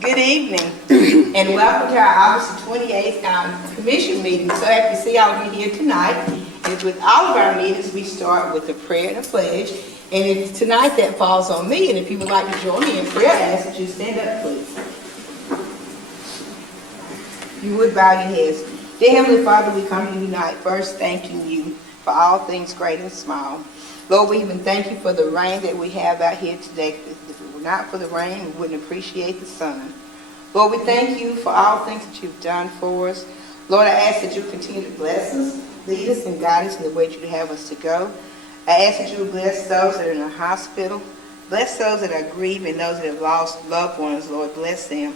Good evening, and welcome to our August 28th commission meeting. So happy to see all of you here tonight. And with all of our meetings, we start with a prayer and a pledge. And if tonight that falls on me, and if you would like to join me in prayer, I ask that you stand up, please. You would bow your heads. Dear Heavenly Father, we come to you tonight first thanking you for all things great and small. Lord, we even thank you for the rain that we have out here today. If it were not for the rain, we wouldn't appreciate the sun. Lord, we thank you for all things that you've done for us. Lord, I ask that you continue to bless us, lead us, and guide us in the way that you have us to go. I ask that you will bless those that are in the hospital. Bless those that are grieving, those that have lost loved ones, Lord. Bless them.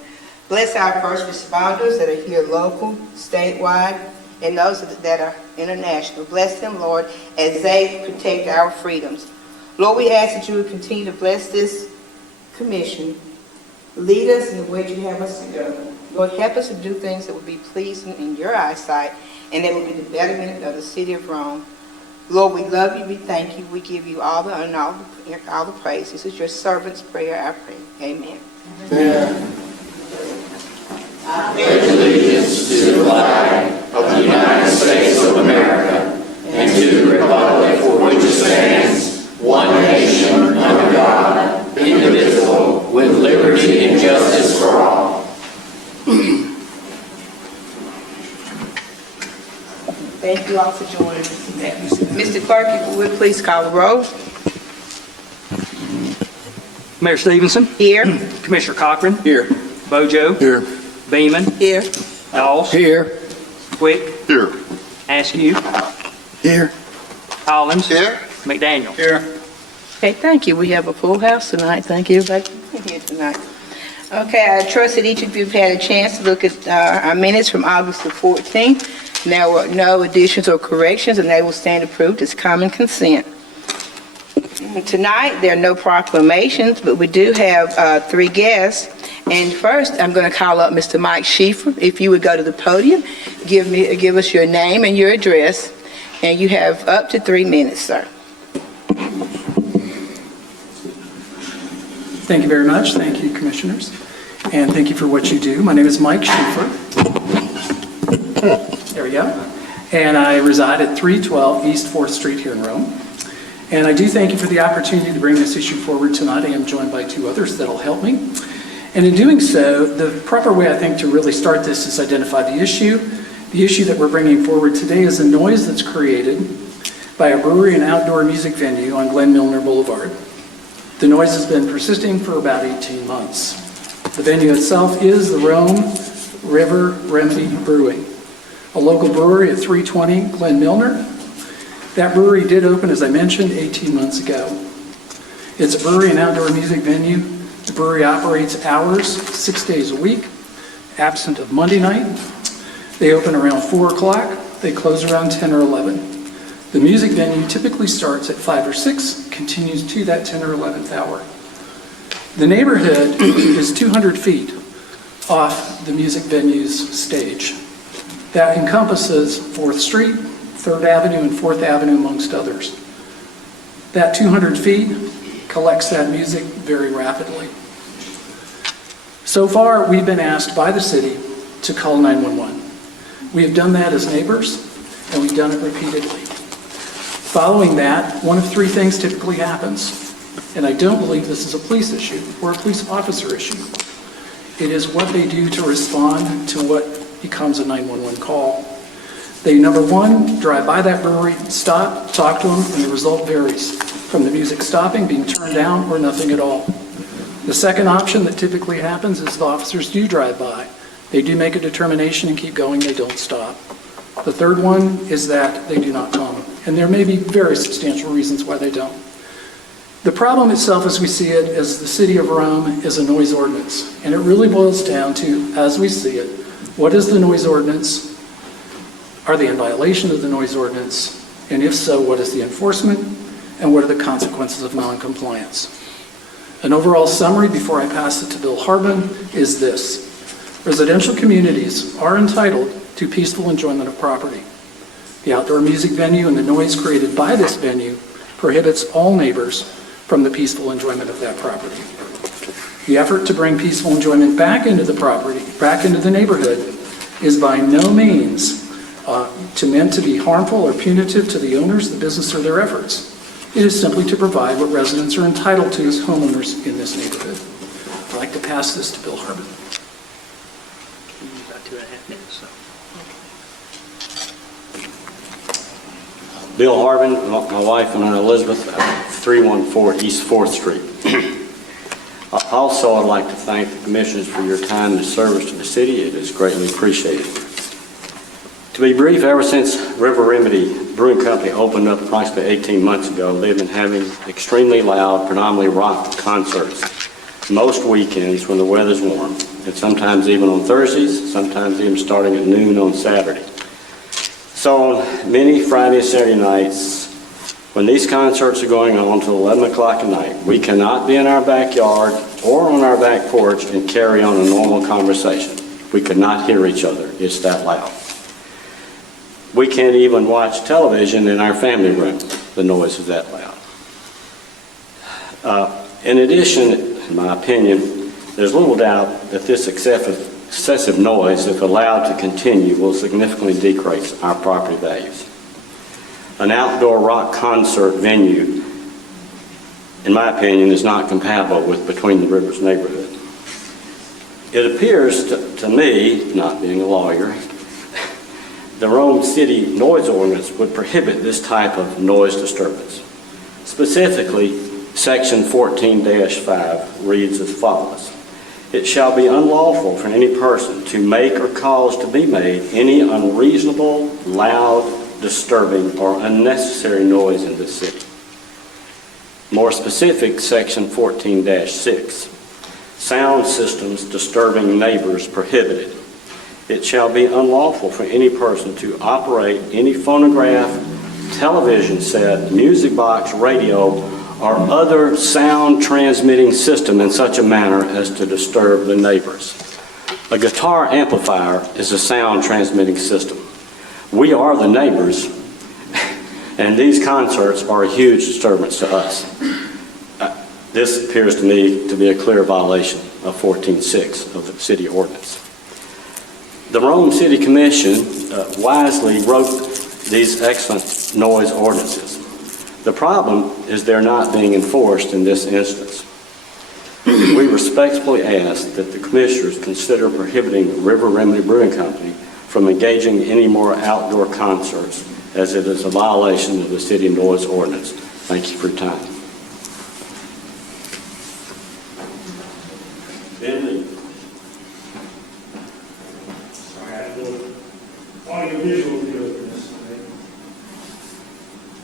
Bless our first responders that are here local, statewide, and those that are international. Bless them, Lord, as they protect our freedoms. Lord, we ask that you would continue to bless this commission. Lead us in the way you have us to go. Lord, help us to do things that would be pleasing in your eyesight and that would be the betterment of the city of Rome. Lord, we love you, we thank you, we give you all the honor, all the praise. This is your servant's prayer, I pray. Amen. Amen. I pledge allegiance to the flag of the United States of America and to the republic for which it stands, one nation, under God, indivisible, with liberty and justice for all. Thank you all for joining us today. Mr. Clerk, if you would please call the roll. Mayor Stevenson. Here. Commissioner Cochran. Here. Bojo. Here. Beeman. Here. Dawes. Here. Quick. Here. Askew. Here. Collins. Here. McDaniel. Here. Okay, thank you. We have a full house tonight. Thank you everybody for being here tonight. Okay, I trust that each of you have had a chance to look at our minutes from August the 14th. There were no additions or corrections, and they will stand approved as common consent. Tonight, there are no proclamations, but we do have 3 guests. And first, I'm going to call up Mr. Mike Schieffer. If you would go to the podium, give us your name and your address, and you have up to 3 minutes, sir. Thank you very much. Thank you, commissioners, and thank you for what you do. My name is Mike Schieffer. There we go. And I reside at 312 East 4th Street here in Rome. And I do thank you for the opportunity to bring this issue forward tonight. I am joined by 2 others that'll help me. And in doing so, the proper way I think to really start this is identify the issue. The issue that we're bringing forward today is the noise that's created by a brewery and outdoor music venue on Glenn Milner Boulevard. The noise has been persisting for about 18 months. The venue itself is the Rome River Remedy Brewing, a local brewery at 320 Glenn Milner. That brewery did open, as I mentioned, 18 months ago. It's a brewery and outdoor music venue. The brewery operates hours, 6 days a week, absent of Monday night. They open around 4 o'clock. They close around 10 or 11. The music venue typically starts at 5 or 6, continues to that 10 or 11th hour. The neighborhood is 200 feet off the music venue's stage. That encompasses 4th Street, 3rd Avenue, and 4th Avenue, amongst others. That 200 feet collects that music very rapidly. So far, we've been asked by the city to call 911. We have done that as neighbors, and we've done it repeatedly. Following that, one of 3 things typically happens, and I don't believe this is a police issue or a police officer issue. It is what they do to respond to what becomes a 911 call. They, number 1, drive by that brewery, stop, talk to them, and the result varies from the music stopping, being turned down, or nothing at all. The second option that typically happens is the officers do drive by. They do make a determination and keep going, they don't stop. The third one is that they do not come, and there may be very substantial reasons why they don't. The problem itself, as we see it, as the city of Rome, is a noise ordinance, and it really boils down to, as we see it, what is the noise ordinance? Are they in violation of the noise ordinance? And if so, what is the enforcement? And what are the consequences of non-compliance? An overall summary before I pass it to Bill Harbin is this. Residential communities are entitled to peaceful enjoyment of property. The outdoor music venue and the noise created by this venue prohibits all neighbors from the peaceful enjoyment of that property. The effort to bring peaceful enjoyment back into the property, back into the neighborhood, is by no means meant to be harmful or punitive to the owners, the business, or their efforts. It is simply to provide what residents are entitled to as homeowners in this neighborhood. I'd like to pass this to Bill Harbin. About 2.5 minutes, so. Bill Harbin, my wife and I, Elizabeth, 314 East 4th Street. Also, I'd like to thank the commissioners for your time and service to the city. It is greatly appreciated. To be brief, ever since River Remedy Brewing Company opened up approximately 18 months ago, they've been having extremely loud, predominantly rock concerts most weekends when the weather's warm, and sometimes even on Thursdays, sometimes even starting at noon on Saturday. So on many Friday and Saturday nights, when these concerts are going on until 11 o'clock at night, we cannot be in our backyard or on our back porch and carry on a normal conversation. We could not hear each other. It's that loud. We can't even watch television in our family room. The noise is that loud. In addition, in my opinion, there's little doubt that this excessive noise, if allowed to continue, will significantly decrease our property values. An outdoor rock concert venue, in my opinion, is not compatible with Between the Rivers neighborhood. It appears to me, not being a lawyer, the Rome City noise ordinance would prohibit this type of noise disturbance. Specifically, Section 14-5 reads as follows. It shall be unlawful for any person to make or cause to be made any unreasonable, loud, disturbing, or unnecessary noise in the city. More specific, Section 14-6. Sound systems disturbing neighbors prohibited. It shall be unlawful for any person to operate any phonograph, television set, music box, radio, or other sound transmitting system in such a manner as to disturb the neighbors. A guitar amplifier is a sound transmitting system. We are the neighbors, and these concerts are a huge disturbance to us. This appears to me to be a clear violation of 14-6 of the city ordinance. The Rome City Commission wisely wrote these excellent noise ordinances. The problem is they're not being enforced in this instance. We respectfully ask that the commissioners consider prohibiting River Remedy Brewing Company from engaging in any more outdoor concerts, as it is a violation of the city noise ordinance. Thank you for your time. Ben Lee.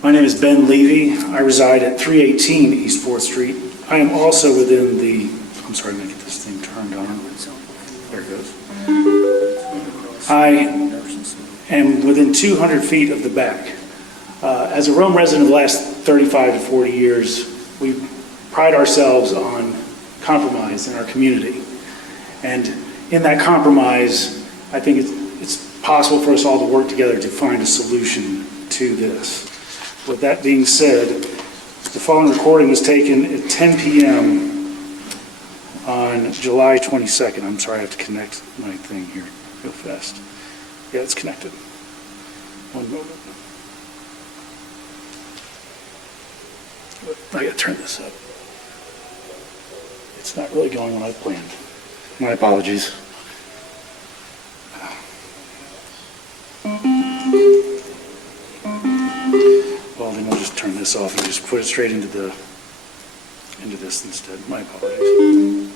My name is Ben Levy. I reside at 318 East 4th Street. I am also within the, I'm sorry, I'm going to get this thing turned on. There it goes. I am within 200 feet of the back. As a Rome resident of the last 35 to 40 years, we pride ourselves on compromise in our community. And in that compromise, I think it's possible for us all to work together to find a solution to this. With that being said, the following recording was taken at 10 p.m. on July 22nd. I'm sorry, I have to connect my thing here real fast. Yeah, it's connected. One moment. I gotta turn this up. It's not really going what I planned. My apologies. Well, then we'll just turn this off and just put it straight into this instead. My apologies.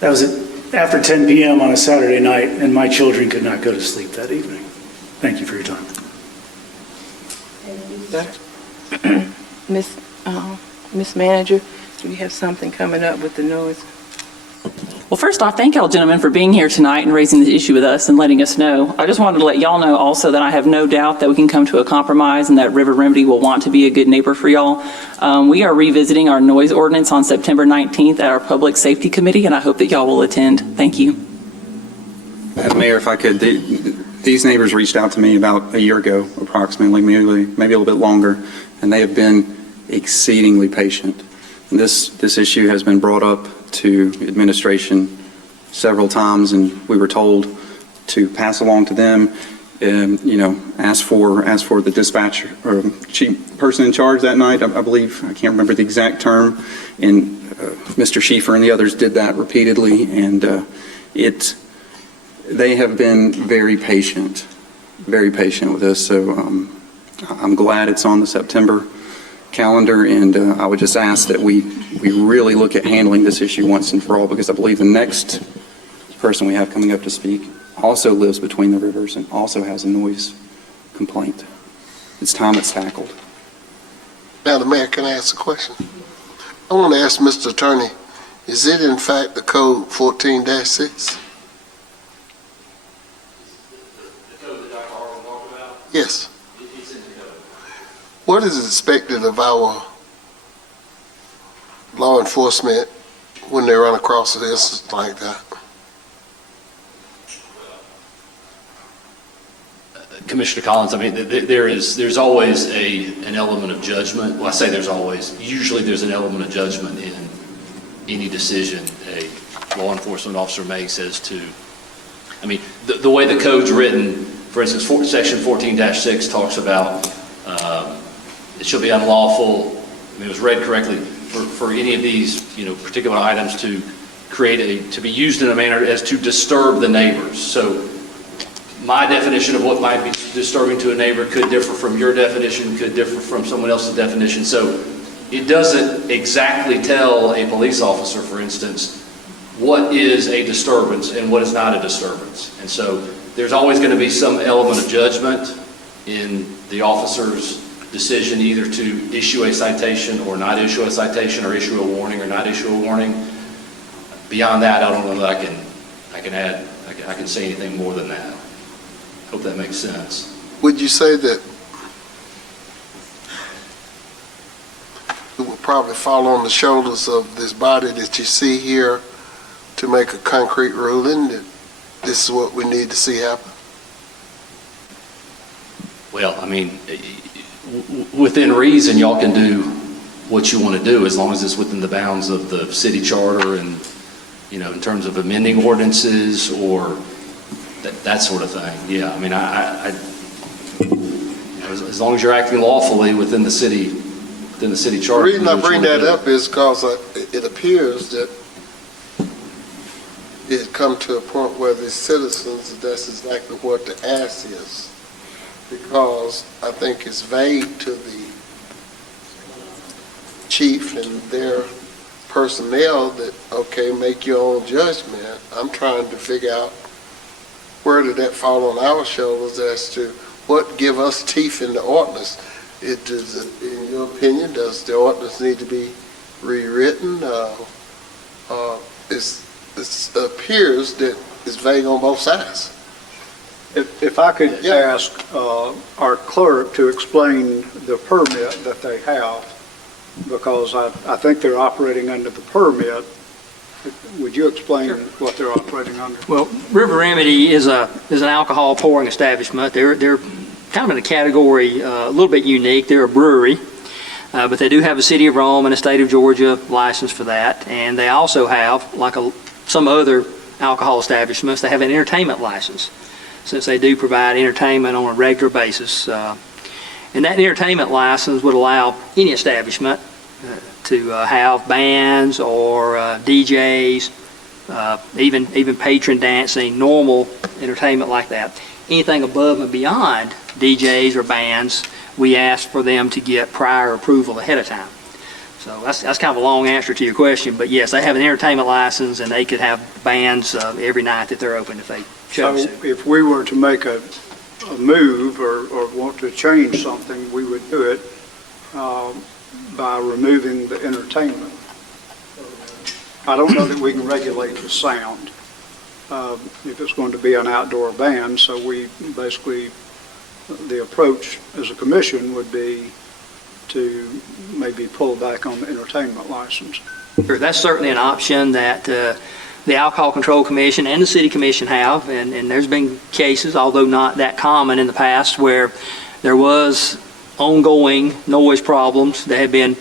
That was after 10 p.m. on a Saturday night, and my children could not go to sleep that evening. Thank you for your time. Miss Manager, do you have something coming up with the noise? Well, first off, thank y'all gentlemen for being here tonight and raising this issue with us and letting us know. I just wanted to let y'all know also that I have no doubt that we can come to a compromise and that River Remedy will want to be a good neighbor for y'all. We are revisiting our noise ordinance on September 19th at our Public Safety Committee, and I hope that y'all will attend. Thank you. Mayor, if I could, these neighbors reached out to me about a year ago, approximately, maybe a little bit longer, and they have been exceedingly patient. And this issue has been brought up to administration several times, and we were told to pass along to them, ask for the dispatcher or chief person in charge that night. I believe, I can't remember the exact term, and Mr. Schieffer and the others did that repeatedly, and they have been very patient with us. So I'm glad it's on the September calendar, and I would just ask that we really look at handling this issue once and for all, because I believe the next person we have coming up to speak also lives between the rivers and also has a noise complaint. It's time it's tackled. Madam Mayor, can I ask a question? I want to ask Mr. Attorney, is it in fact the code 14-6? The code that Dr. Harlan talked about? Yes. It's in the code. What is expected of our law enforcement when they run across an instance like that? Commissioner Collins, I mean, there's always an element of judgment. Well, I say there's always. Usually there's an element of judgment in any decision a law enforcement officer makes as to, I mean, the way the code's written, for instance, section 14-6 talks about it shall be unlawful, I mean, it was read correctly, for any of these, particular items to be used in a manner as to disturb the neighbors. So my definition of what might be disturbing to a neighbor could differ from your definition, could differ from someone else's definition. So it doesn't exactly tell a police officer, for instance, what is a disturbance and what is not a disturbance. And so there's always going to be some element of judgment in the officer's decision either to issue a citation or not issue a citation, or issue a warning or not issue a warning. Beyond that, I don't know that I can say anything more than that. Hope that makes sense. Would you say that it will probably fall on the shoulders of this body that you see here to make a concrete ruling that this is what we need to see happen? Well, I mean, within reason, y'all can do what you want to do as long as it's within the bounds of the city charter and, in terms of amending ordinances or that sort of thing. Yeah, I mean, as long as you're acting lawfully within the city charter. The reason I bring that up is because it appears that it come to a point where the citizens, that's exactly what the ask is. Because I think it's vague to the chief and their personnel that, okay, make your own judgment. I'm trying to figure out where did that fall on our shoulders as to what give us teeth in the ordinance. In your opinion, does the ordinance need to be rewritten? It appears that it's vague on both sides. If I could ask our clerk to explain the permit that they have, because I think they're operating under the permit. Would you explain what they're operating under? Well, River Remedy is an alcohol pouring establishment. They're kind of in a category a little bit unique. They're a brewery, but they do have a City of Rome and a State of Georgia license for that. And they also have, like some other alcohol establishments, they have an entertainment license, since they do provide entertainment on a regular basis. And that entertainment license would allow any establishment to have bands or DJs, even patron dancing, normal entertainment like that. Anything above and beyond DJs or bands, we ask for them to get prior approval ahead of time. So that's kind of a long answer to your question, but yes, they have an entertainment license and they could have bands every night that they're open if they chose to. So if we were to make a move or want to change something, we would do it by removing the entertainment. I don't know that we can regulate the sound if it's going to be an outdoor band, so we basically, the approach as a commission would be to maybe pull back on the entertainment license. Sure, that's certainly an option that the Alcohol Control Commission and the City Commission have, and there's been cases, although not that common in the past, where there was ongoing noise problems that had been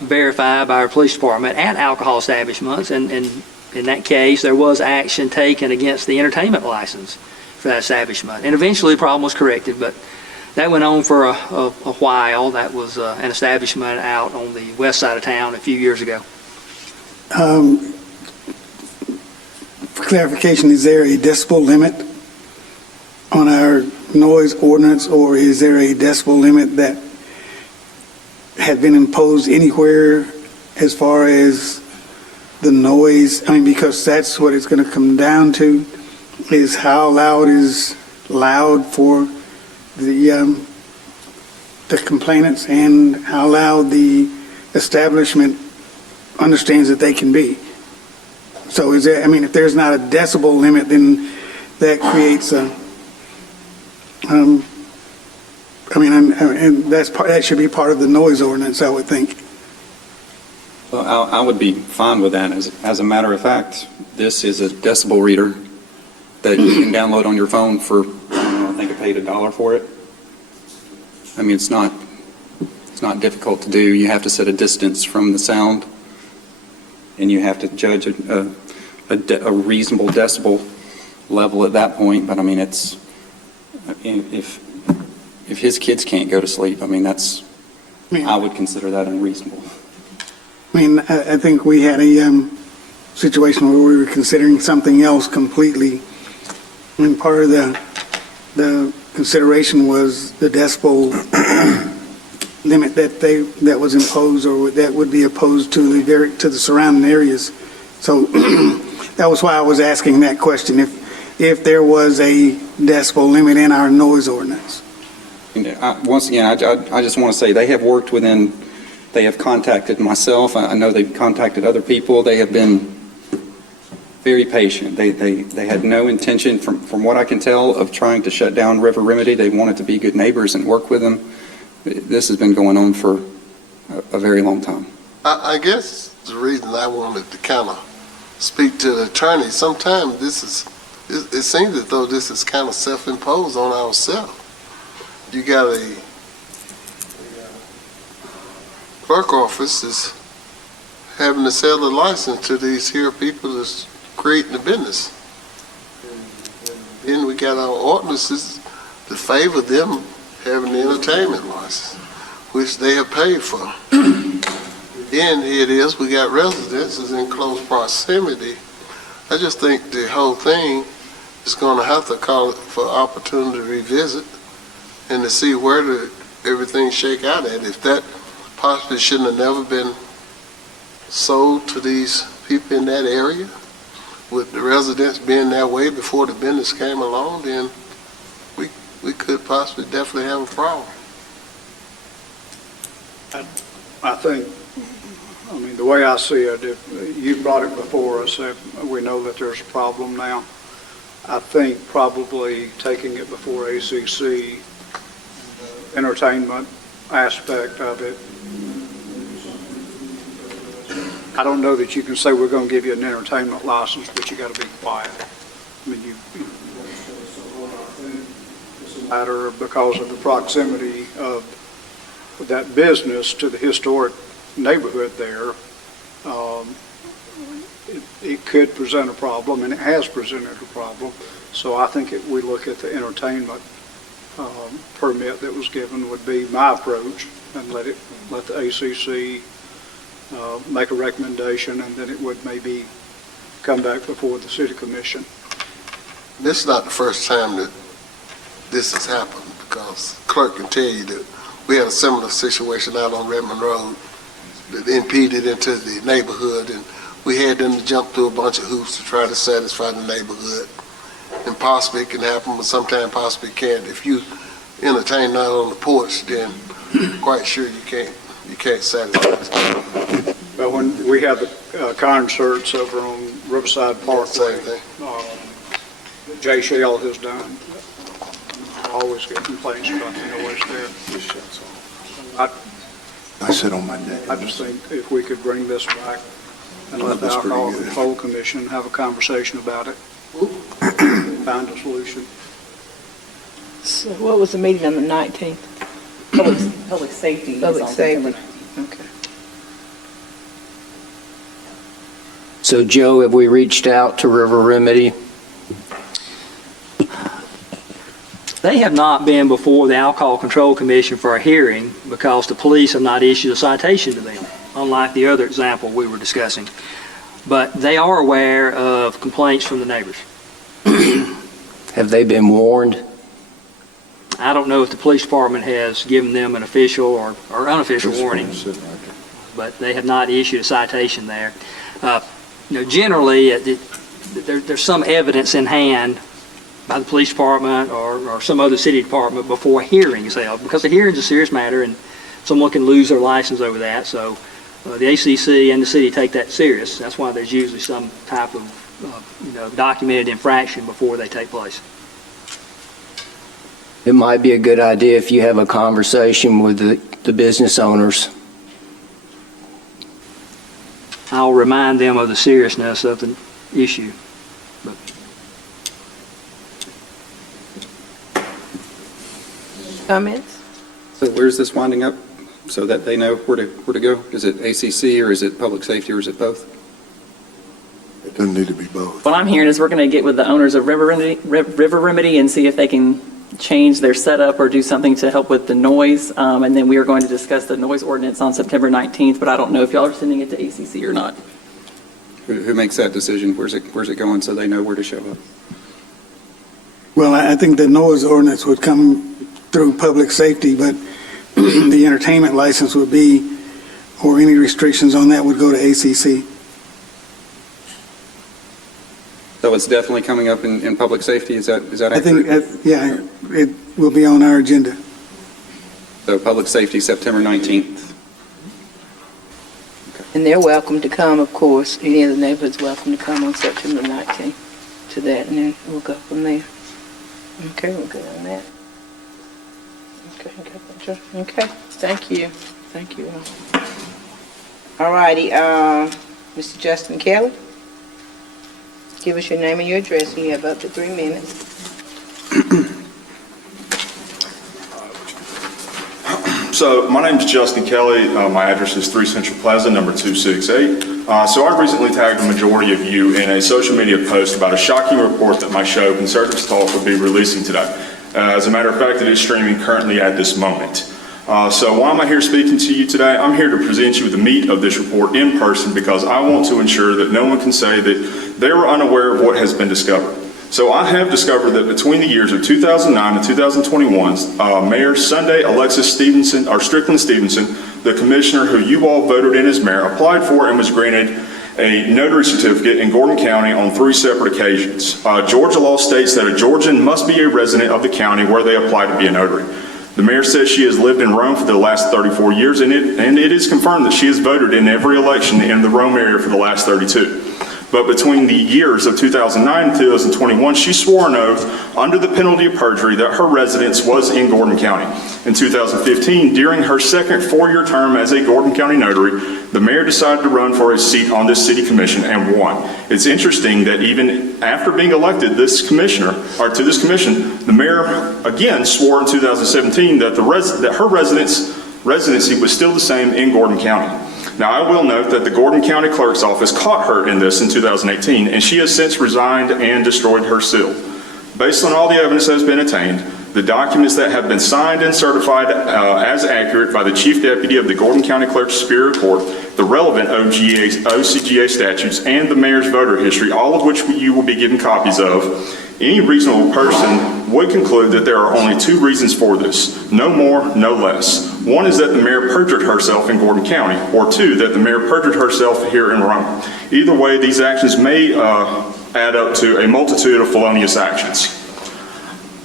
verified by our police department at alcohol establishments, and in that case, there was action taken against the entertainment license for that establishment. And eventually, the problem was corrected, but that went on for a while. That was an establishment out on the west side of town a few years ago. For clarification, is there a decibel limit on our noise ordinance, or is there a decibel limit that had been imposed anywhere as far as the noise? I mean, because that's what it's going to come down to, is how loud is loud for the complainants and how loud the establishment understands that they can be. So is there, I mean, if there's not a decibel limit, then that creates a, and that should be part of the noise ordinance, I would think. Well, I would be fine with that. As a matter of fact, this is a decibel reader that you can download on your phone for, I think I paid $1 for it. I mean, it's not difficult to do. You have to set a distance from the sound, and you have to judge a reasonable decibel level at that point. But I mean, if his kids can't go to sleep, I mean, I would consider that unreasonable. I mean, I think we had a situation where we were considering something else completely. I mean, part of the consideration was the decibel limit that was imposed, or that would be opposed to the surrounding areas. So that was why I was asking that question, if there was a decibel limit in our noise ordinance. Once again, I just want to say they have worked within. They have contacted myself. I know they've contacted other people. They have been very patient. They had no intention, from what I can tell, of trying to shut down River Remedy. They wanted to be good neighbors and work with them. This has been going on for a very long time. I guess the reason I wanted to kind of speak to the attorney, sometimes it seems as though this is kind of self-imposed on ourselves. You got a clerk office is having to sell the license to these here people that's creating the business. And then we got our ordinances to favor them having the entertainment license, which they have paid for. Then here it is, we got residences in close proximity. I just think the whole thing is going to have to call it for opportunity to revisit and to see where everything shake out at. If that possibly shouldn't have never been sold to these people in that area, with the residents being that way before the business came along, then we could possibly definitely have a problem. I think, I mean, the way I see it, if you brought it before us, we know that there's a problem now. I think probably taking it before ACC, entertainment aspect of it, I don't know that you can say we're going to give you an entertainment license, but you got to be quiet. I mean, it's a matter of, because of the proximity of that business to the historic neighborhood there, it could present a problem, and it has presented a problem. So I think we look at the entertainment permit that was given would be my approach, and let the ACC make a recommendation, and then it would maybe come back before the City Commission. This is not the first time that this has happened, because clerk can tell you that we had a similar situation out on Redmond Road that impeded into the neighborhood, and we had them to jump through a bunch of hoops to try to satisfy the neighborhood. And possibly it can happen, but sometimes possibly can't. If you entertain out on the porch, then quite sure you can't satisfy it. But when we had the concerts over on Riverside Parkway, Same thing. Jay Shell has done, I always get complaints about the noise there. I sit on my neck. I just think if we could bring this back and let the That's pretty Alcohol good. Control Commission have a conversation about it, find a solution. So what was the meeting on the 19th? Public safety is Public on September safety. 19th. Okay. So Joe, have we reached out to River Remedy? They have not been before the Alcohol Control Commission for a hearing because the police have not issued a citation to them, unlike the other example we were discussing. But they are aware of complaints from the neighbors. Have they been warned? I don't know if the police department has given them an official or unofficial warning, but they have not issued a citation there. Generally, there's some evidence in hand by the police department or some other city department before hearings held, because a hearing is a serious matter and someone can lose their license over that. So the ACC and the city take that serious. That's why there's usually some type of documented infraction before they take place. It might be a good idea if you have a conversation with the business owners. I'll remind them of the seriousness of the issue. Comments? So where's this winding up so that they know where to go? Is it ACC or is it public safety or is it both? It doesn't need to be both. What I'm hearing is we're going to get with the owners of River Remedy and see if they can change their setup or do something to help with the noise. And then we are going to discuss the noise ordinance on September 19th, but I don't know if y'all are sending it to ACC or not. Who makes that decision? Where's it going so they know where to show up? Well, I think the noise ordinance would come through public safety, but the entertainment license would be, or any restrictions on that would go to ACC. So it's definitely coming up in public safety, is that I think, accurate? yeah, it will be on our agenda. So public safety, September 19th. And they're welcome to come, of course. Any of the neighborhoods welcome to come on September 19th to that, and then we'll go from there. Okay, we're good on that. Okay, thank you. Thank you. All righty, Mr. Justin Kelly, give us your name and your address. You have up to 3 minutes. So my name is Justin Kelly. My address is 3 Central Plaza, number 268. So I recently tagged a majority of you in a social media post about a shocking report that my show, Conservatives Talk, will be releasing today. As a matter of fact, it is streaming currently at this moment. So why am I here speaking to you today? I'm here to present you with the meat of this report in person because I want to ensure that no one can say that they were unaware of what has been discovered. So I have discovered that between the years of 2009 and 2021, Mayor Sunday Alexis Stevenson, or Strickland Stevenson, the commissioner who you all voted in as mayor, applied for and was granted a notary certificate in Gordon County on 3 separate occasions. Georgia law states that a Georgian must be a resident of the county where they apply to be a notary. The mayor says she has lived in Rome for the last 34 years, and it is confirmed that she has voted in every election in the Rome area for the last 32. But between the years of 2009 and 2021, she swore an oath under the penalty of perjury that her residence was in Gordon County. In 2015, during her second 4-year term as a Gordon County notary, the mayor decided to run for a seat on this city commission and won. It's interesting that even after being elected to this commission, the mayor again swore in 2017 that her residency was still the same in Gordon County. Now, I will note that the Gordon County Clerk's Office caught her in this in 2018, and she has since resigned and destroyed her seal. Based on all the evidence that has been attained, the documents that have been signed and certified as accurate by the Chief Deputy of the Gordon County Clerk's Superior Court, the relevant OCGA statutes, and the mayor's voter history, all of which you will be given copies of, any reasonable person would conclude that there are only 2 reasons for this, no more, no less. One is that the mayor perjured herself in Gordon County, or 2, that the mayor perjured herself here in Rome. Either way, these actions may add up to a multitude of felonious actions.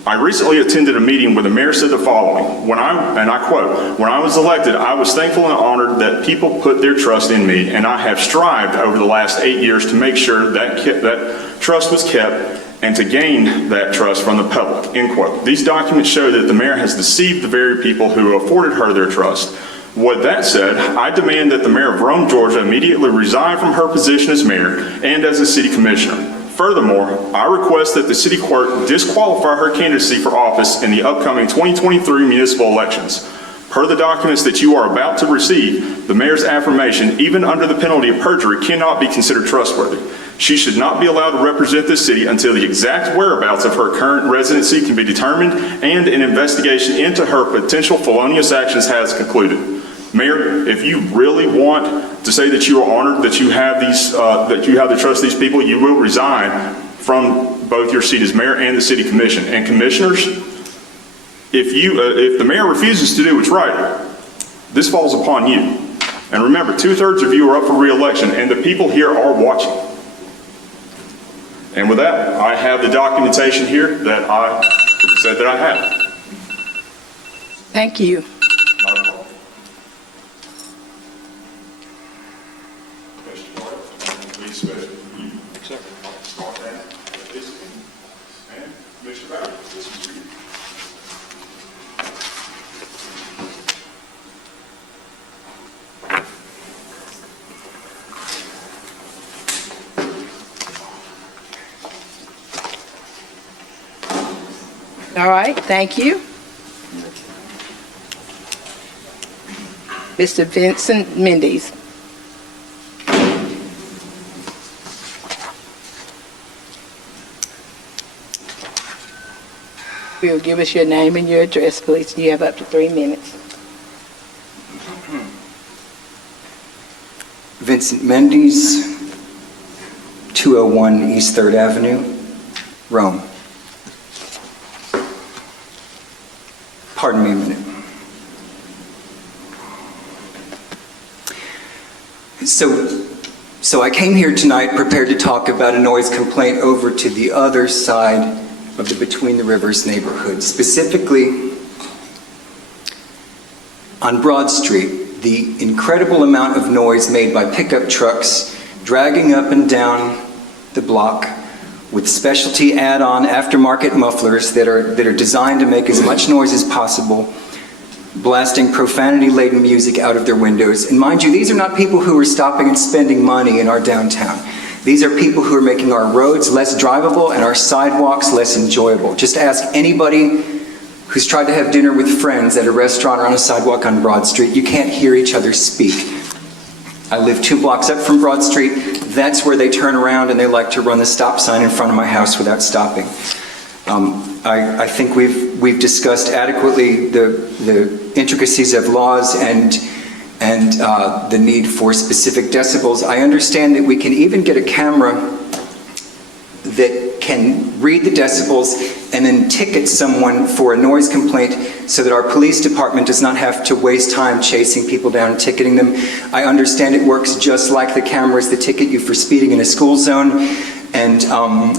I recently attended a meeting where the mayor said the following, and I quote, "When I was elected, I was thankful and honored that people put their trust in me, and I have strived over the last 8 years to make sure that trust was kept and to gain that trust from the public," end quote. These documents show that the mayor has deceived the very people who afforded her their trust. With that said, I demand that the mayor of Rome, Georgia immediately resign from her position as mayor and as a city commissioner. Furthermore, I request that the city clerk disqualify her candidacy for office in the upcoming 2023 municipal elections. Per the documents that you are about to receive, the mayor's affirmation, even under the penalty of perjury, cannot be considered trustworthy. She should not be allowed to represent this city until the exact whereabouts of her current residency can be determined and an investigation into her potential felonious actions has concluded. Mayor, if you really want to say that you are honored that you have the trust of these people, you will resign from both your seat as mayor and the city commission. And commissioners, if the mayor refuses to do what's right, this falls upon you. And remember, 2/3 of you are up for re-election, and the people here are watching. And with that, I have the documentation here that I said that I have. Thank you. All right, thank you. Mr. Vincent Mendes. Will give us your name and your address, please. You have up to 3 minutes. Vincent Mendes, 201 East 3rd Avenue, Rome. Pardon me a minute. So I came here tonight prepared to talk about a noise complaint over to the other side of the Between the Rivers neighborhood, specifically on Broad Street, the incredible amount of noise made by pickup trucks dragging up and down the block with specialty add-on aftermarket mufflers that are designed to make as much noise as possible, blasting profanity-laden music out of their windows. And mind you, these are not people who are stopping and spending money in our downtown. These are people who are making our roads less drivable and our sidewalks less enjoyable. Just ask anybody who's tried to have dinner with friends at a restaurant or on a sidewalk on Broad Street. You can't hear each other speak. I live 2 blocks up from Broad Street. That's where they turn around and they like to run the stop sign in front of my house without stopping. I think we've discussed adequately the intricacies of laws and the need for specific decibels. I understand that we can even get a camera that can read the decibels and then ticket someone for a noise complaint so that our police department does not have to waste time chasing people down and ticketing them. I understand it works just like the cameras that ticket you for speeding in a school zone. And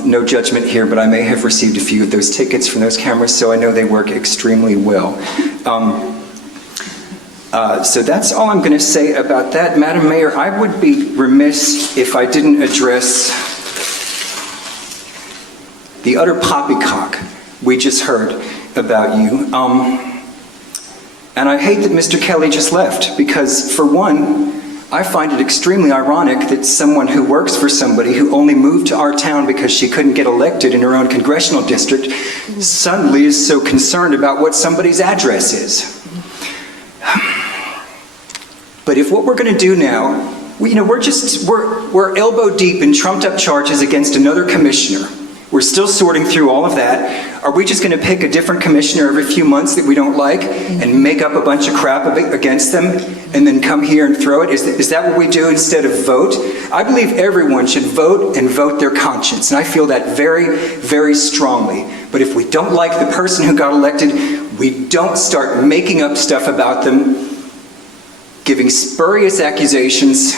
no judgment here, but I may have received a few of those tickets from those cameras, so I know they work extremely well. So that's all I'm going to say about that. Madam Mayor, I would be remiss if I didn't address the utter poppycock we just heard about you. And I hate that Mr. Kelly just left, because for one, I find it extremely ironic that someone who works for somebody who only moved to our town because she couldn't get elected in her own congressional district suddenly is so concerned about what somebody's address is. But if what we're going to do now, we're elbow deep in trumped up charges against another commissioner. We're still sorting through all of that. Are we just going to pick a different commissioner every few months that we don't like and make up a bunch of crap against them and then come here and throw it? Is that what we do instead of vote? I believe everyone should vote and vote their conscience, and I feel that very, very strongly. But if we don't like the person who got elected, we don't start making up stuff about them, giving spurious accusations,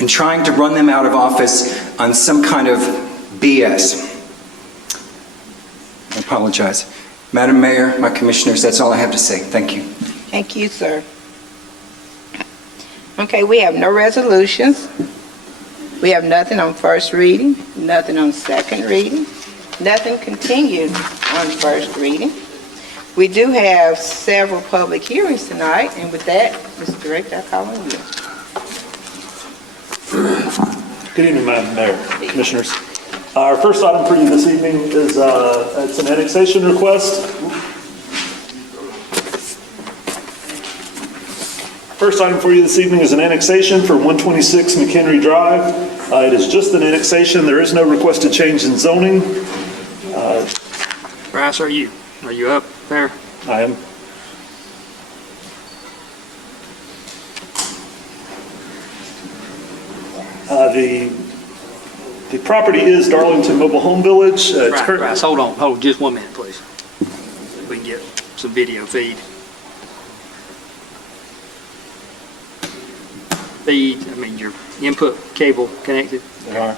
and trying to run them out of office on some kind of BS. apologize. Madam Mayor, my commissioners, that's all I have to say. Thank you. Thank you, sir. Okay, we have no resolutions. We have nothing on first reading, nothing on second reading, nothing continued on first reading. We do have several public hearings tonight, and with that, Mr. Director, I call on you. Good evening, Madam Mayor, Commissioners. Our first item for you this evening is it's an annexation request. First item for you this evening is an annexation for 126 McHenry Drive. It is just an annexation. There is no requested change in zoning. Bryce, are you up there? I am. The property is Darlington Mobile Home Village. Bryce, hold on just 1 minute, please. We can get some video feed. Your input cable connected? They are.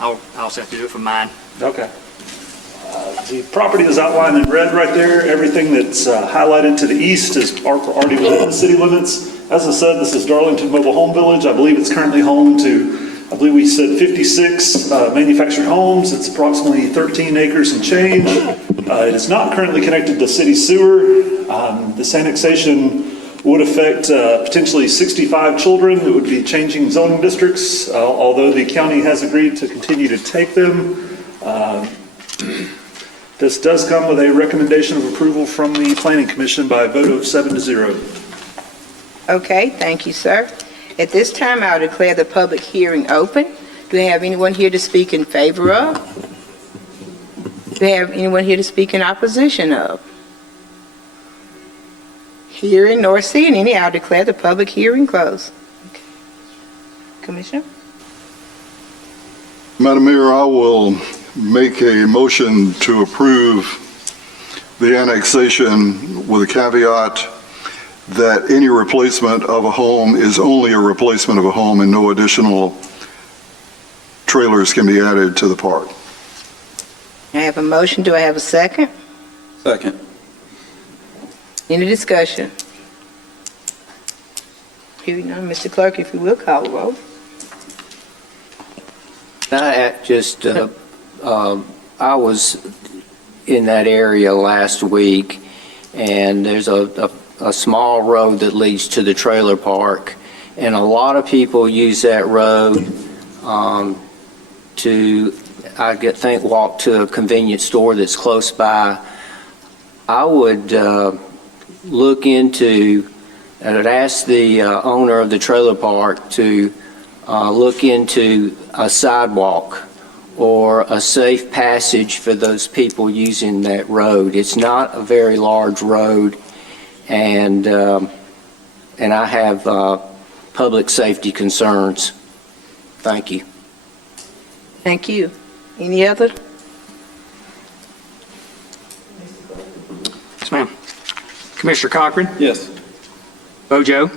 I'll also have to do it for mine. Okay. The property is outlined in red right there. Everything that's highlighted to the east is already within the city limits. As I said, this is Darlington Mobile Home Village. I believe it's currently home to, I believe we said 56 manufactured homes. It's approximately 13 acres and change. It is not currently connected to city sewer. This annexation would affect potentially 65 children. It would be changing zoning districts, although the county has agreed to continue to take them. This does come with a recommendation of approval from the Planning Commission by a vote of 7-0. Okay, thank you, sir. At this time, I'll declare the public hearing open. Do we have anyone here to speak in favor of? Do we have anyone here to speak in opposition of? Hearing nor seeing any, I'll declare the public hearing closed. Okay. Commissioner? Madam Mayor, I will make a motion to approve the annexation with a caveat that any replacement of a home is only a replacement of a home and no additional trailers can be added to the park. I have a motion. Do I have a second? Second. Any discussion? Hearing none, Mr. Clerk, if you will, call the roll. I was in that area last week, and there's a small road that leads to the trailer park, and a lot of people use that road to, walk to a convenience store that's close by. I would look into, I would ask the owner of the trailer park to look into a sidewalk or a safe passage for those people using that road. It's not a very large road, and I have public safety concerns. Thank you. Thank you. Any other? Yes, ma'am. Commissioner Cochran? Yes. Bojo?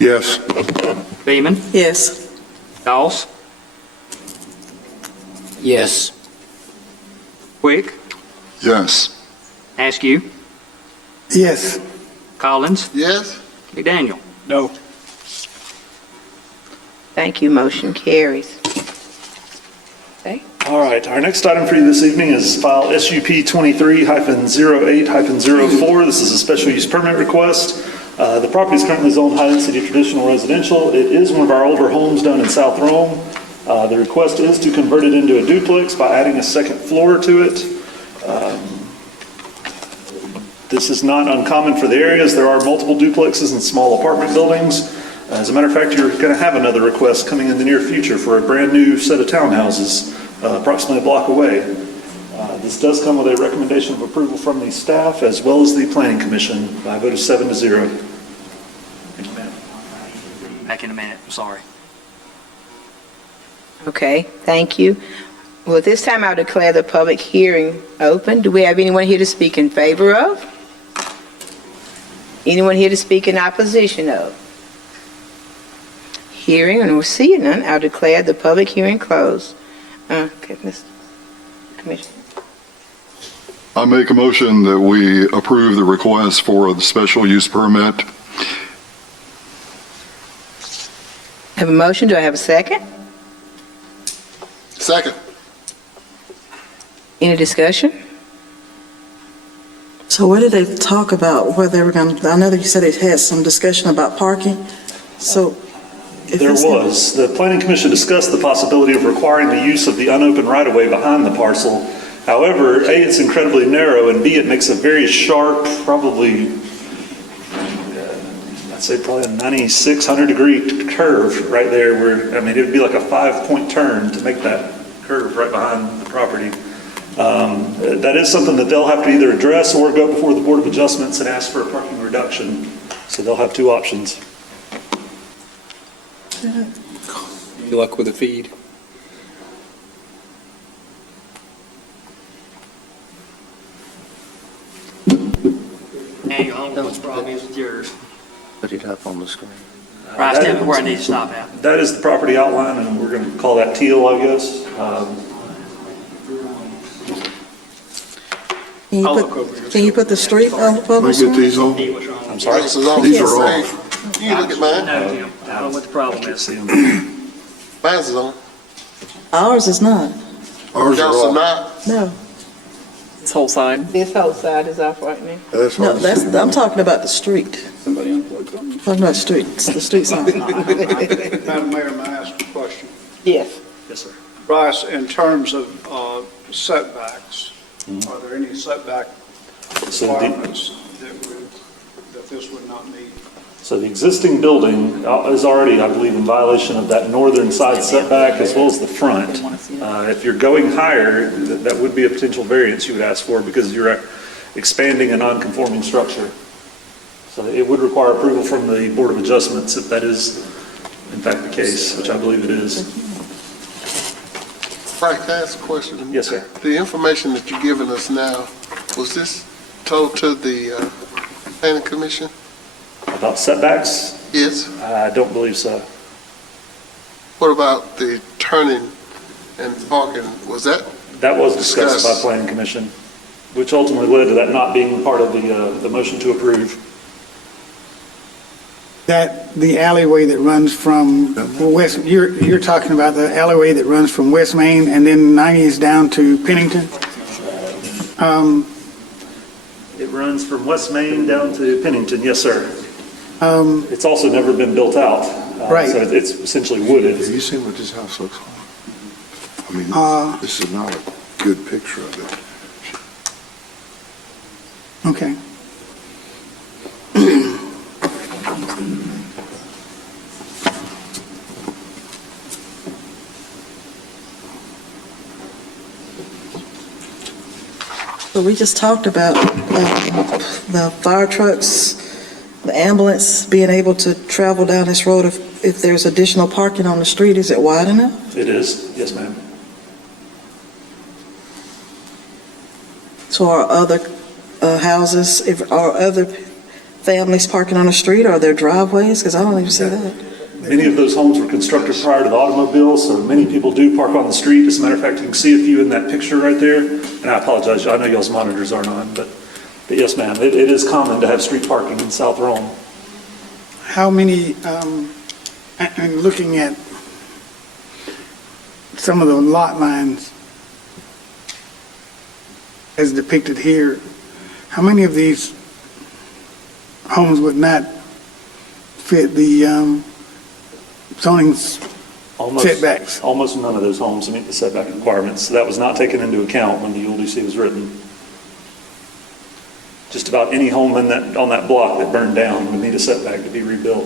Yes. Beeman? Yes. Doss? Yes. Quick? Yes. Askew? Yes. Collins? Yes? McDaniel? No. Thank you. Motion carries. Okay. All right, our next item for you this evening is file SUP 23-08-04. This is a special use permit request. The property is currently zoned high-density traditional residential. It is one of our older homes down in South Rome. The request is to convert it into a duplex by adding a second floor to it. This is not uncommon for the areas. There are multiple duplexes and small apartment buildings. As a matter of fact, you're going to have another request coming in the near future for a brand new set of townhouses approximately a block away. This does come with a recommendation of approval from the staff as well as the Planning Commission by a vote of 7-0. Back in a minute, I'm sorry. Okay, thank you. Well, at this time, I'll declare the public hearing open. Do we have anyone here to speak in favor of? Anyone here to speak in opposition of? Hearing and seeing none, I'll declare the public hearing closed. Okay, Mr. Commissioner. I make a motion that we approve the request for the special use permit. Have a motion, do I have a second? Second. Any discussion? So what did they talk about, where they were going to, I know that you said it had some discussion about parking, so. if There it's- was. The Planning Commission discussed the possibility of requiring the use of the unopened right-of-way behind the parcel. However, A, it's incredibly narrow, and B, it makes a very sharp, probably, I'd say probably a 9,600-degree curve right there where, I mean, it would be like a 5-point turn to make that curve right behind the property. That is something that they'll have to either address or go before the Board of Adjustments and ask for a parking reduction. So they'll have two options. Good luck with the feed. Hang on, what's the problem is with yours? Put it up on the screen. Right, tell me where I need to stop at. That is the property outline, and we're going to call that teal, I guess. Can you put the street on the public? Can I get these on? I'm sorry? This is on. These are off. You can look at mine. No, Jim, I don't know what the problem is. Mine's is on. Ours is not, Ours are Yours is off. not. no. This whole side. This whole side is off right now. That's No, what that's, I'm talking about the street, Somebody unplugged something. talking about streets, the street sign. Madam Mayor, may I ask a question? Yes. Yes, sir. Bryce, in terms of setbacks, are there any setback So the- requirements that this would not meet? So the existing building is already, I believe, in violation of that northern side setback as well as the front. If you're going higher, that would be a potential variance you would ask for because you're expanding a non-conforming structure. So it would require approval from the Board of Adjustments if that is in fact the case, which I believe it is. Frank, can I ask a question? Yes, sir. The information that you're giving us now, was this told to the planning commission? About setbacks? Yes. I don't believe so. What about the turning and parking? Was that? That was discussed by Discussed. Planning Commission, which ultimately led to that not being part of the motion to approve. That, the alleyway that runs from West, you're talking about the alleyway that runs from West Main and then 90s down to Pennington? It runs from West Main down to Pennington, yes, sir. It's also never been built out. Right. So it's essentially wooded. Have you seen what this house looks like? I mean, this is not a good picture of it. Okay. So we just talked about the fire trucks, the ambulance being able to travel down this road if there's additional parking on the street. Is it wide enough? It is, yes, ma'am. So are other houses, are other families parking on the street? Are there driveways? Because I don't even see that. Many of those homes were constructed prior to the automobile, so many people do park on the street. As a matter of fact, you can see a few in that picture right there. And I apologize, I know y'all's monitors aren't on, but yes, ma'am, it is common to have street parking in South Rome. How many, and looking at some of the lot lines as depicted here, how many of these homes would not fit the zoning setbacks? Almost none of those homes meet the setback requirements. That was not taken into account when the ULDC was written. Just about any home on that block that burned down would need a setback to be rebuilt.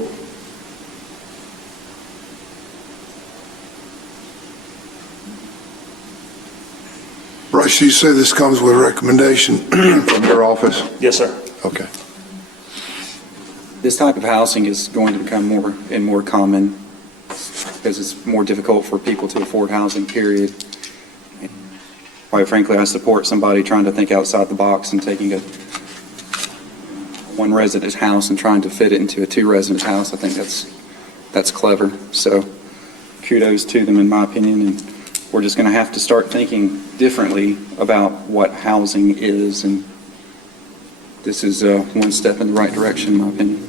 Bryce, you say this comes with a recommendation from your office? Yes, sir. Okay. This type of housing is going to become more and more common because it's more difficult for people to afford housing, period. And quite frankly, I support somebody trying to think outside the box and taking a one-resident house and trying to fit it into a two-resident house. I think that's clever. So kudos to them, in my opinion, and we're just going to have to start thinking differently about what housing is, and this is one step in the right direction, in my opinion.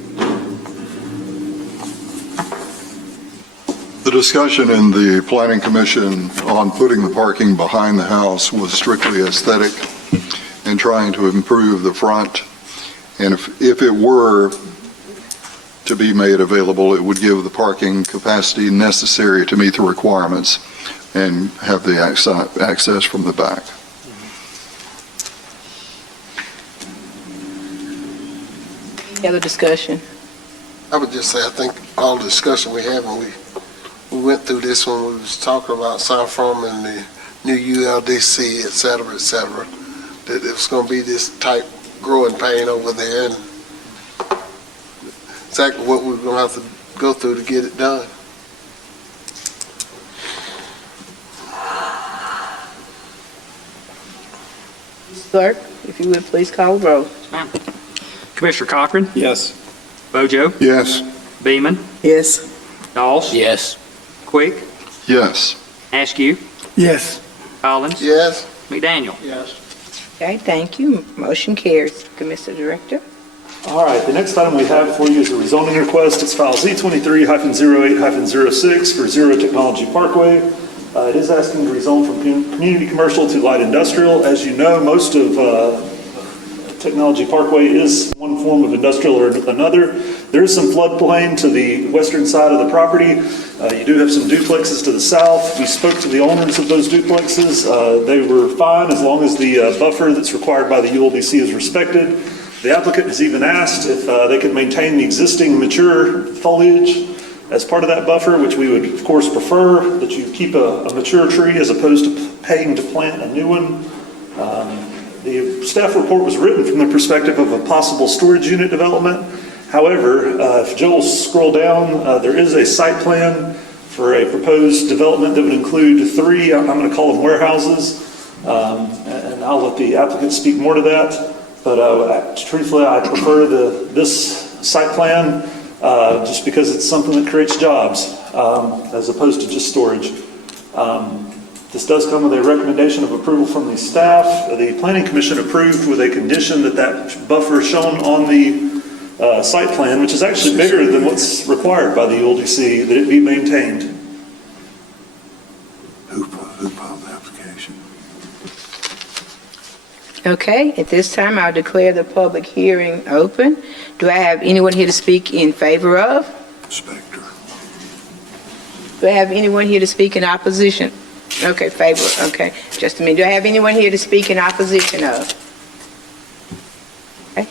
The discussion in the Planning Commission on putting the parking behind the house was strictly aesthetic and trying to improve the front. And if it were to be made available, it would give the parking capacity necessary to meet the requirements and have the access from the back. Any other discussion? I would just say, I think all the discussion we had when we went through this when we was talking about South Farm and the new ULDC, et cetera, that it was going to be this type growing pain over there, and exactly what we're going to have to go through to get it done. Clerk, if you would please call the roll. Commissioner Cochran, Yes. Bojo, Yes. Beeman, Yes. Doss, Yes. Quick, Yes. Askew, Yes. Collins, Yes? McDaniel. Yes. Okay, thank you. Motion carries. Commissioner Director. All right, the next item we have for you is a rezoning request. It's file Z23-08-06 for Zero Technology Parkway. It is asking to rezone from community commercial to light industrial. As you know, most of Technology Parkway is one form of industrial or another. There is some floodplain to the western side of the property. You do have some duplexes to the south. We spoke to the owners of those duplexes. They were fine as long as the buffer that's required by the ULDC is respected. The applicant has even asked if they could maintain the existing mature foliage as part of that buffer, which we would of course prefer that you keep a mature tree as opposed to paying to plant a new one. The staff report was written from the perspective of a possible storage unit development. However, if Joel scroll down, there is a site plan for a proposed development that would include 3, I'm going to call them warehouses, and I'll let the applicant speak more to that. But truthfully, I prefer this site plan just because it's something that creates jobs as opposed to just storage. This does come with a recommendation of approval from the staff. The Planning Commission approved with a condition that buffer shown on the site plan, which is actually bigger than what's required by the ULDC, that it be maintained. Who filed the application? Okay, at this time, I'll declare the public hearing open. Do I have anyone here to speak in favor of? Spectre. Do I have anyone here to speak in opposition? Okay, favor, okay. Just a minute. Do I have anyone here to speak in opposition of? Okay.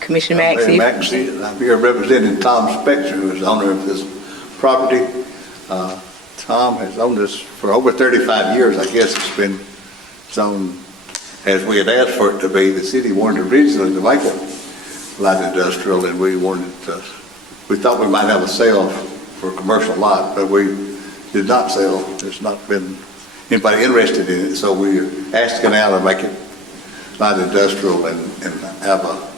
Commissioner Maxey. Maxey, and I'm here representing Tom Spector, who is owner of this property. Tom has owned this for over 35 years. I guess it's been zoned as we had asked for it to be. The city wanted originally to make it light industrial, and we thought we might have a sale for a commercial lot, but we did not sell. There's not been anybody interested in it, so we asked Canal to make it light industrial and have a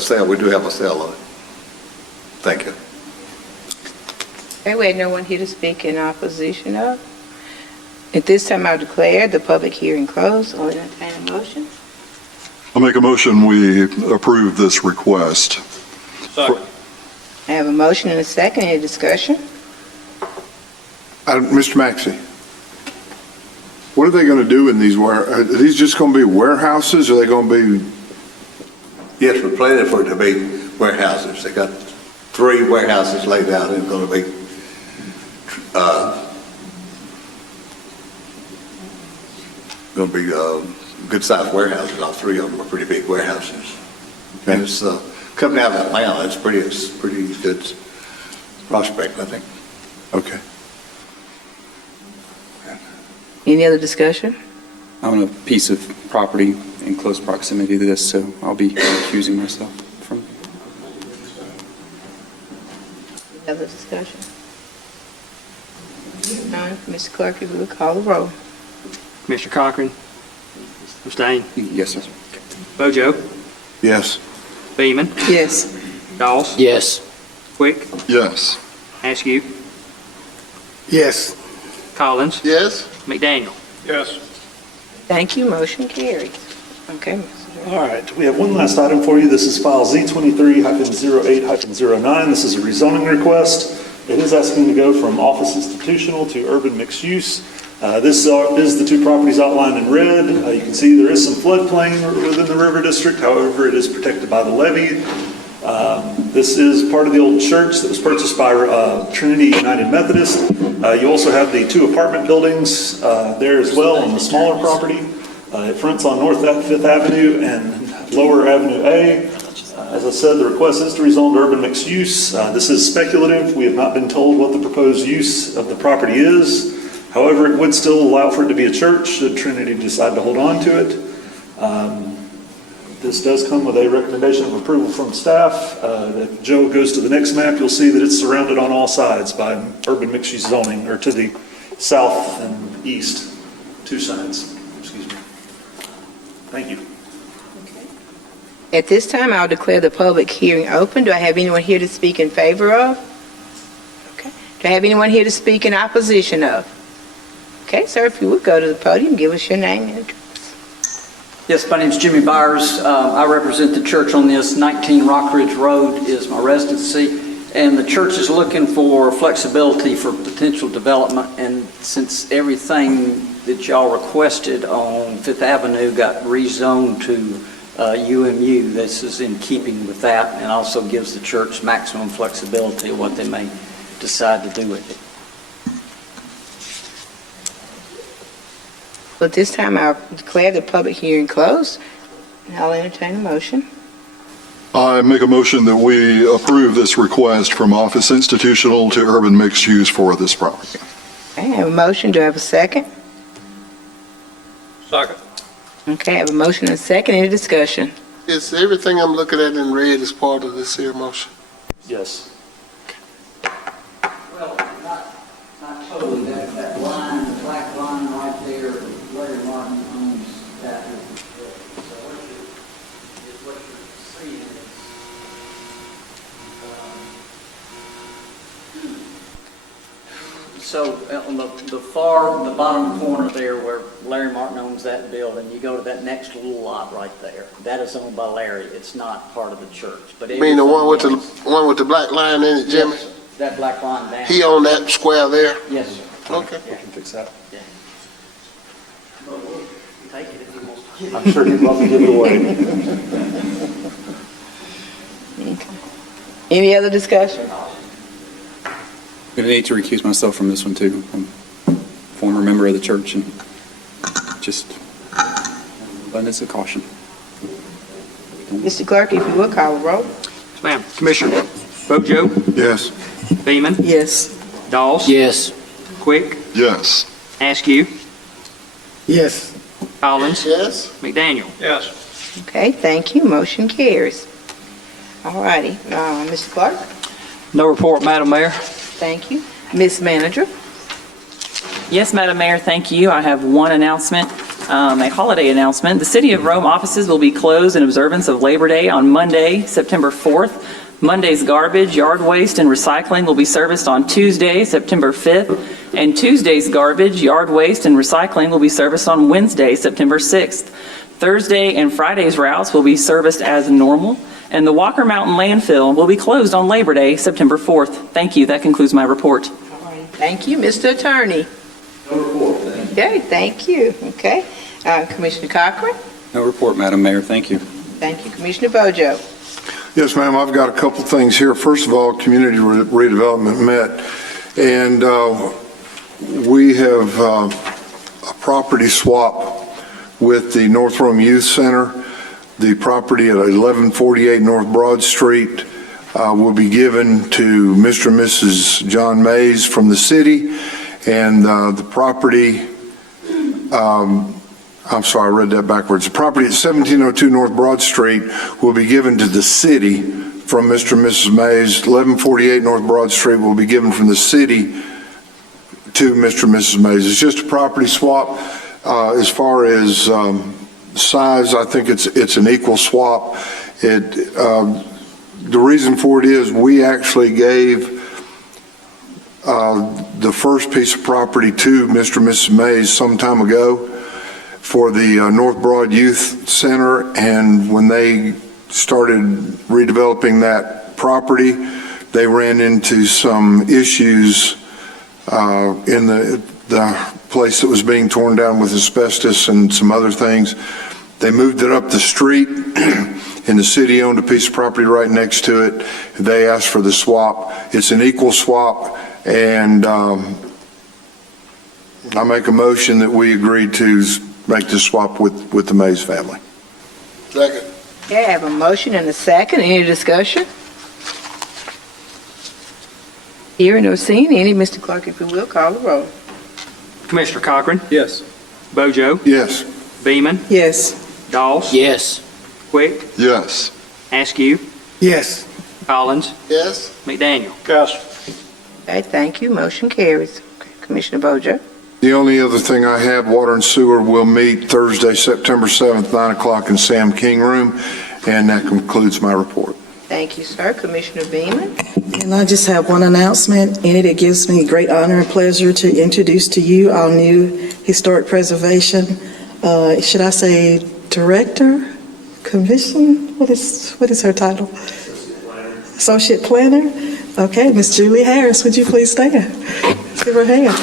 sale. We do have a sale on it. Thank you. Okay, we had no one here to speak in opposition of. At this time, I'll declare the public hearing closed. I'll entertain a motion. I'll make a motion we approve this request. I have a motion and a second. Any discussion? Mr. Maxey, what are they going to do in these are these just going to be warehouses, or are they going to be? Yes, we're planning for it to be warehouses. They got 3 warehouses laid out, and it's going to be good-sized warehouses. All 3 of them are pretty big warehouses. Okay. And it's coming out of Atlanta. It's pretty good prospect, I think. Okay. Any other discussion? I own a piece of property in close proximity to this, so I'll be recusing myself from. Any other discussion? None. Mr. Clerk, if you would call the roll. Commissioner Cochran? Abstain? Yes, sir. Bojo? Yes. Beeman? Yes. Doss? Yes. Quick? Yes. Askew? Yes. Collins? Yes? McDaniel? Yes. Thank you, motion carries. Okay. All right, we have one last item for you. This is file Z23-08-09. This is a rezoning request. It is asking to go from office institutional to urban mixed use. This is the two properties outlined in red. You can see there is some floodplain within the river district. However, it is protected by the levee. This is part of the old church that was purchased by Trinity United Methodist. You also have the two apartment buildings there as well on the smaller property. It fronts on North 5th Avenue and Lower Avenue A. As I said, the request is to rezone to urban mixed use. This is speculative. We have not been told what the proposed use of the property is. However, it would still allow for it to be a church should Trinity decide to hold on to it. This does come with a recommendation of approval from staff. If Joe goes to the next map, you'll see that it's surrounded on all sides by urban mixed use zoning, or to the south and east, two sides. Excuse me. Thank you. At this time, I'll declare the public hearing open. Do I have anyone here to speak in favor of? Okay. Do I have anyone here to speak in opposition of? Okay, sir, if you would go to the podium, give us your name and address. Yes, my name's Jimmy Byers. I represent the church on this. 19 Rock Ridge Road is my residency, and the church is looking for flexibility for potential development, and since everything that y'all requested on Fifth Avenue got rezoned to UMU, this is in keeping with that, and also gives the church maximum flexibility of what they may decide to do with it. At this time, I'll declare the public hearing closed, and I'll entertain a motion. I make a motion that we approve this request from office institutional to urban mixed use for this property. Okay, I have a motion. Do I have a second? Second. Okay, I have a motion and a second. Any discussion? Is everything I'm looking at in red is part of this here motion? Yes. Well, not totally. That line, the black line right there, Larry Martin owns that. So what you're seeing is, so on the bottom corner there where Larry Martin owns that building, you go to that next little lot right there. That is owned by Larry. It's not part of the church. But You mean the one with the black line in it, Jimmy? Yes, that black line down. He owned that square there? Yes, sir. Okay. We can fix that. But we'll take it if he wants to. I'm sure he'd love to give it away. Any other discussion? I'm going to need to recuse myself from this one, too. I'm a former member of the church, and just abundance of caution. Mr. Clerk, if you would, call the roll. Yes, ma'am. Commissioner Bojo? Yes. Beeman? Yes. Doss? Yes. Quick? Yes. Askew? Yes. Collins? Yes? McDaniel? Yes. Okay, thank you. Motion carries. All righty. Mr. Clark? No report, Madam Mayor. Thank you. Ms. Manager? Yes, Madam Mayor, thank you. I have one announcement, a holiday announcement. The City of Rome offices will be closed in observance of Labor Day on Monday, September 4th. Monday's garbage, yard waste, and recycling will be serviced on Tuesday, September 5th. And Tuesday's garbage, yard waste, and recycling will be serviced on Wednesday, September 6th. Thursday and Friday's routes will be serviced as normal. And the Walker Mountain landfill will be closed on Labor Day, September 4th. Thank you. That concludes my report. Thank you. Mr. Attorney? No report, thank you. Okay, thank you. Okay. Commissioner Cochran? No report, Madam Mayor. Thank you. Thank you. Commissioner Bojo? Yes, ma'am, I've got a couple things here. First of all, community redevelopment met, and we have a property swap with the North Rome Youth Center. The property at 1148 North Broad Street will be given to Mr. and Mrs. John Mays from the city, and the property, I'm sorry, I read that backwards. The property at 1702 North Broad Street will be given to the city from Mr. and Mrs. Mays. 1148 North Broad Street will be given from the city to Mr. and Mrs. Mays. It's just a property swap. As far as size, I think it's an equal swap. The reason for it is we actually gave the first piece of property to Mr. and Mrs. Mays some time ago for the North Broad Youth Center, and when they started redeveloping that property, they ran into some issues in the place that was being torn down with asbestos and some other things. They moved it up the street, and the city owned a piece of property right next to it. They asked for the swap. It's an equal swap, and I make a motion that we agree to make this swap with the Mays family. Second. Okay, I have a motion and a second. Any discussion? Hearing or seeing any, Mr. Clerk, if you will, call the roll. Commissioner Cochran, Yes. Bojo, Yes. Beeman, Yes. Doss, Yes. Quick, Yes. Askew, Yes. Collins, Yes? McDaniel. Yes. Okay, thank you. Motion carries. Okay, Commissioner Bojo. The only other thing I have, Water and Sewer will meet Thursday, September 7th, 9 o'clock in Sam King Room, and that concludes my report. Thank you, sir. Commissioner Beeman. And I just have one announcement. In it, it gives me great honor and pleasure to introduce to you our new historic preservation, should I say director, commission? What is her title? Associate planner. Okay, Miss Julie Harris, would you please stand? Let's give her a hand.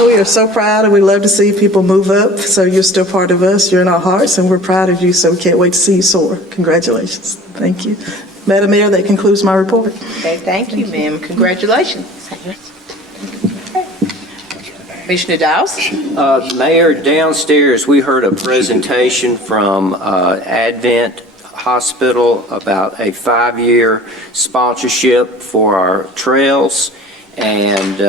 We are so proud, and we love to see people move up, so you're still part of us. You're in our hearts, and we're proud of you, so we can't wait to see you soar. Congratulations. Thank you. Madam Mayor, that concludes my report. Okay, thank you, ma'am. Congratulations. Commissioner Doss. Mayor, downstairs, we heard a presentation from Advent Hospital about a 5-year sponsorship for our trails, and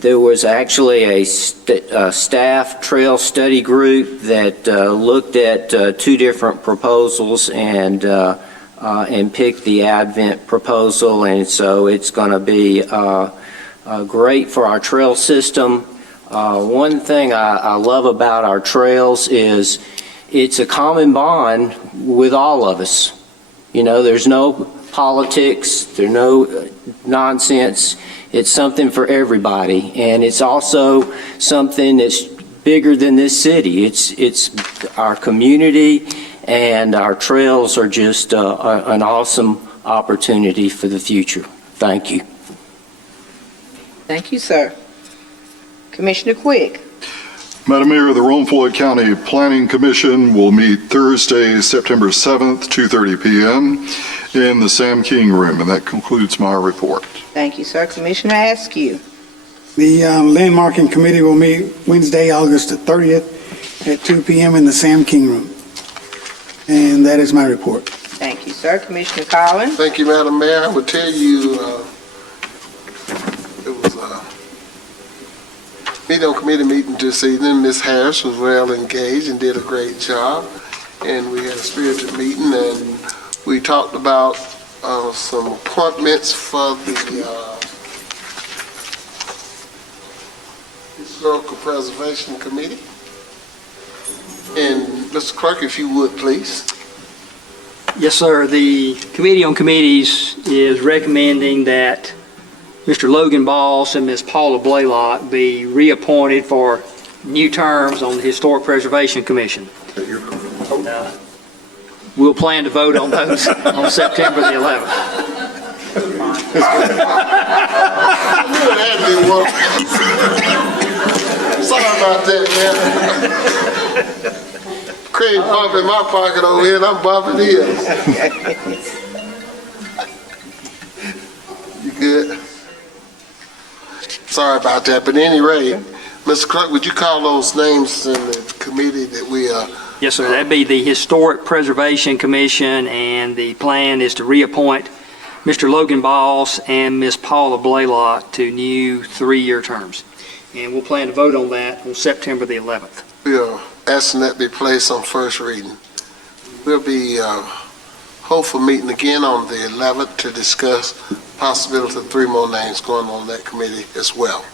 there was actually a staff trail study group that looked at 2 different proposals and picked the Advent proposal, and so it's going to be great for our trail system. One thing I love about our trails is it's a common bond with all of us. You know, there's no politics, there's no nonsense. It's something for everybody, and it's also something that's bigger than this city. It's our community, and our trails are just an awesome opportunity for the future. Thank you. Thank you, sir. Commissioner Quick. Madam Mayor, the Rome Floyd County Planning Commission will meet Thursday, September 7th, 2:30 p.m. in the Sam King Room, and that concludes my report. Thank you, sir. Commissioner Askew. The Landmarking Committee will meet Wednesday, August the 30th at 2 p.m. in the Sam King Room. And that is my report. Thank you, sir. Commissioner Collins. Thank you, Madam Mayor. I would tell you, it was a committee meeting this evening. Ms. Harris was well engaged and did a great job. And we had a spirited meeting, and we talked about some appointments for the Historical Preservation Committee. And Mr. Clerk, if you would, please. Yes, sir. The Committee on Committees is recommending that Mr. Logan Boss and Ms. Paula Blaylock be reappointed for new terms on the Historic Preservation Commission. We'll plan to vote on those on September the 11th. Sorry about that, man. Craig bumping my pocket over here, and I'm bumping his. You good? Sorry about that, but at any rate, Mr. Clerk, would you call those names in the committee that we are? Yes, sir. That'd be the Historic Preservation Commission, and the plan is to reappoint Mr. Logan Boss and Ms. Paula Blaylock to new 3-year terms. And we'll plan to vote on that on September the 11th. We are asking that be placed on first reading. We'll be hopeful meeting again on the 11th to discuss possibility of 3 more names going on that committee as well.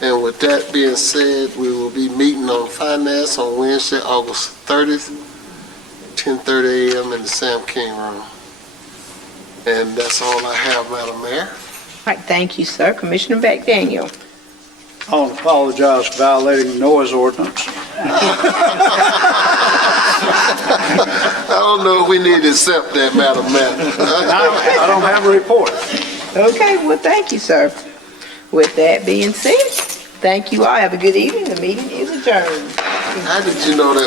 And with that being said, we will be meeting on finance on Wednesday, August 30th, 10:30 a.m. in the Sam King Room. And that's all I have, Madam Mayor. All right, thank you, sir. Commissioner McDaniel. I want to apologize for violating the noise ordinance. I don't know if we need to accept that, Madam Mayor. I don't have a report. Okay, well, thank you, sir. With that being said, thank you all. Have a good evening. The meeting is adjourned. How did you know that